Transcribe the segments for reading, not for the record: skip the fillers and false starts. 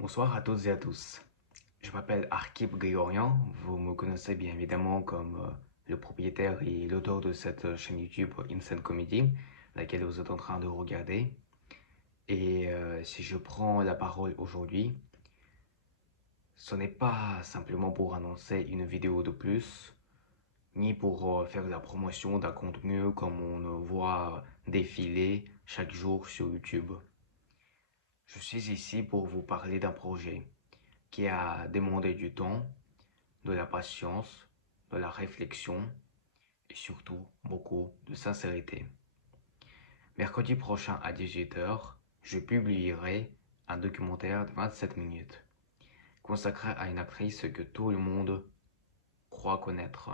Bonsoir à toutes et à tous. Je m'appelle Arkip Grigorian. Vous me connaissez bien évidemment comme le propriétaire et l'auteur de cette chaîne YouTube Insane Comedy, laquelle vous êtes en train de regarder. Et si je prends la parole aujourd'hui, ce n'est pas simplement pour annoncer une vidéo de plus, ni pour faire la promotion d'un contenu comme on le voit défiler chaque jour sur YouTube. Je suis ici pour vous parler d'un projet qui a demandé du temps, de la patience, de la réflexion et surtout beaucoup de sincérité. Mercredi prochain à 18h, je publierai un documentaire de 27 minutes consacré à une actrice que tout le monde croit connaître,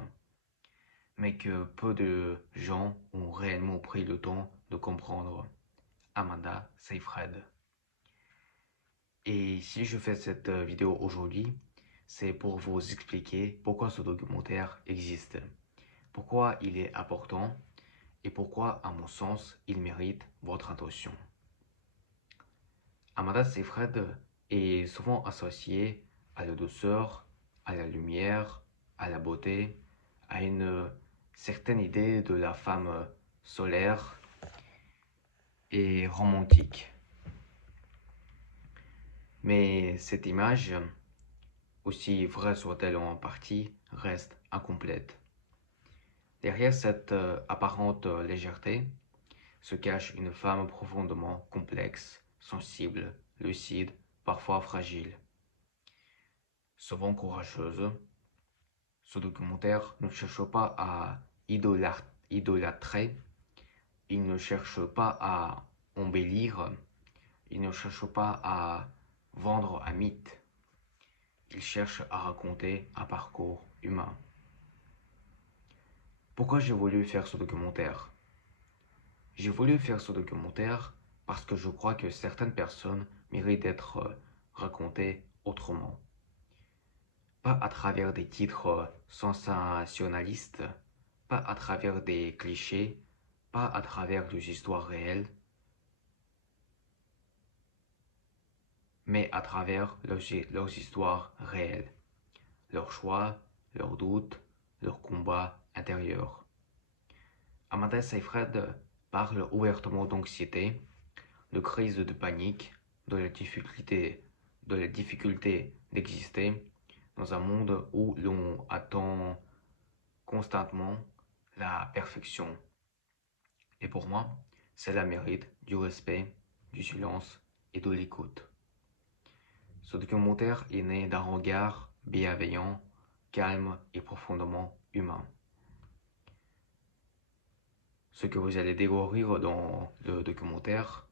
mais que peu de gens ont réellement pris le temps de comprendre. Amanda Seyfried. Et si je fais cette vidéo aujourd'hui, c'est pour vous expliquer pourquoi ce documentaire existe, pourquoi il est important et pourquoi, à mon sens, il mérite votre attention. Amanda Seyfried est souvent associée à la douceur, à la lumière, à la beauté, à une certaine idée de la femme solaire et romantique. Mais cette image, aussi vraie soit-elle en partie, reste incomplète. Derrière cette apparente légèreté se cache une femme profondément complexe, sensible, lucide, parfois fragile. Souvent courageuse, ce documentaire ne cherche pas à idolâtrer, il ne cherche pas à embellir, il ne cherche pas à vendre un mythe, il cherche à raconter un parcours humain. Pourquoi j'ai voulu faire ce documentaire? J'ai voulu faire ce documentaire parce que je crois que certaines personnes méritent d'être racontées autrement. Pas à travers des titres sensationnalistes, pas à travers des clichés, pas à travers des histoires réelles, mais à travers leurs histoires réelles, leurs choix, leurs doutes, leurs combats intérieurs. Amanda Seyfried parle ouvertement d'anxiété, de crise de panique, de la difficulté d'exister dans un monde où l'on attend constamment la perfection. Et pour moi, cela mérite du respect, du silence et de l'écoute. Ce documentaire est né d'un regard bienveillant, calme et profondément humain. Ce que vous allez découvrir dans le documentaire,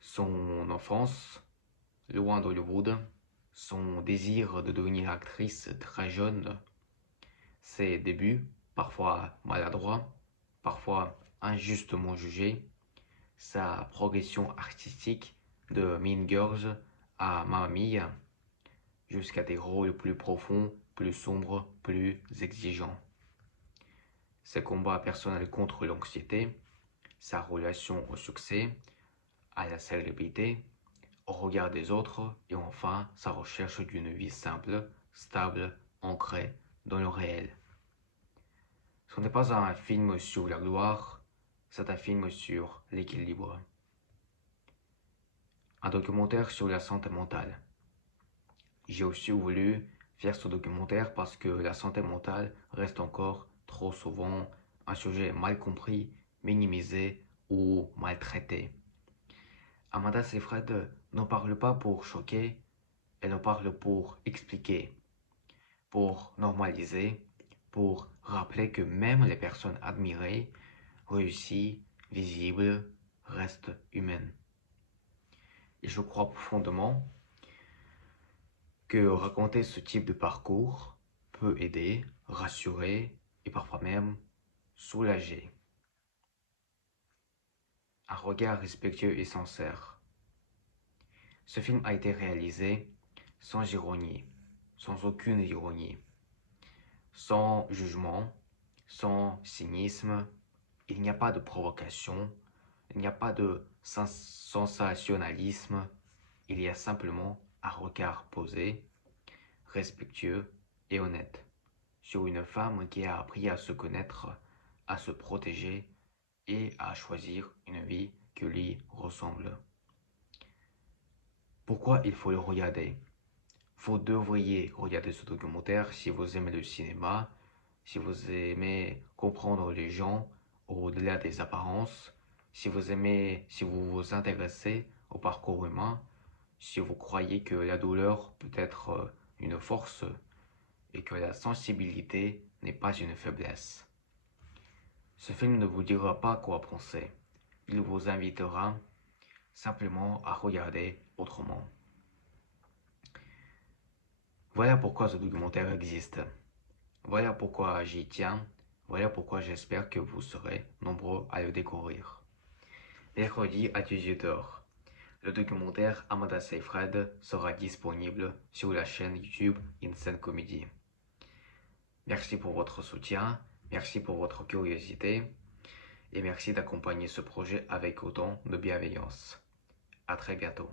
son enfance, loin d'Hollywood, son désir de devenir actrice très jeune, ses débuts, parfois maladroits, parfois injustement jugés, sa progression artistique de Mean Girls à Mamma Mia, jusqu'à des rôles plus profonds, plus sombres, plus exigeants. Ses combats personnels contre l'anxiété, sa relation au succès, à la célébrité, au regard des autres et enfin sa recherche d'une vie simple, stable, ancrée dans le réel. Ce n'est pas un film sur la gloire, c'est un film sur l'équilibre. Un documentaire sur la santé mentale. J'ai aussi voulu faire ce documentaire parce que la santé mentale reste encore trop souvent un sujet mal compris, minimisé ou maltraité. Amanda Seyfried n'en parle pas pour choquer, elle en parle pour expliquer, pour normaliser, pour rappeler que même les personnes admirées, réussies, visibles, restent humaines. Et je crois profondément que raconter ce type de parcours peut aider, rassurer et parfois même soulager. Un regard respectueux et sincère. Ce film a été réalisé sans ironie, sans aucune ironie, sans jugement, sans cynisme. Il n'y a pas de provocation, il n'y a pas de sensationnalisme, il y a simplement un regard posé, respectueux et honnête sur une femme qui a appris à se connaître, à se protéger et à choisir une vie qui lui ressemble. Pourquoi il faut le regarder? Vous devriez regarder ce documentaire si vous aimez le cinéma, si vous aimez comprendre les gens au-delà des apparences, si vous vous intéressez au parcours humain, si vous croyez que la douleur peut être une force et que la sensibilité n'est pas une faiblesse. Ce film ne vous dira pas quoi penser. Il vous invitera simplement à regarder autrement. Voilà pourquoi ce documentaire existe. Voilà pourquoi j'y tiens. Voilà pourquoi j'espère que vous serez nombreux à le découvrir. Mercredi à 18h, le documentaire Amanda Seyfried sera disponible sur la chaîne YouTube Insane Comedy. Merci pour votre soutien, merci pour votre curiosité et merci d'accompagner ce projet avec autant de bienveillance. À très bientôt.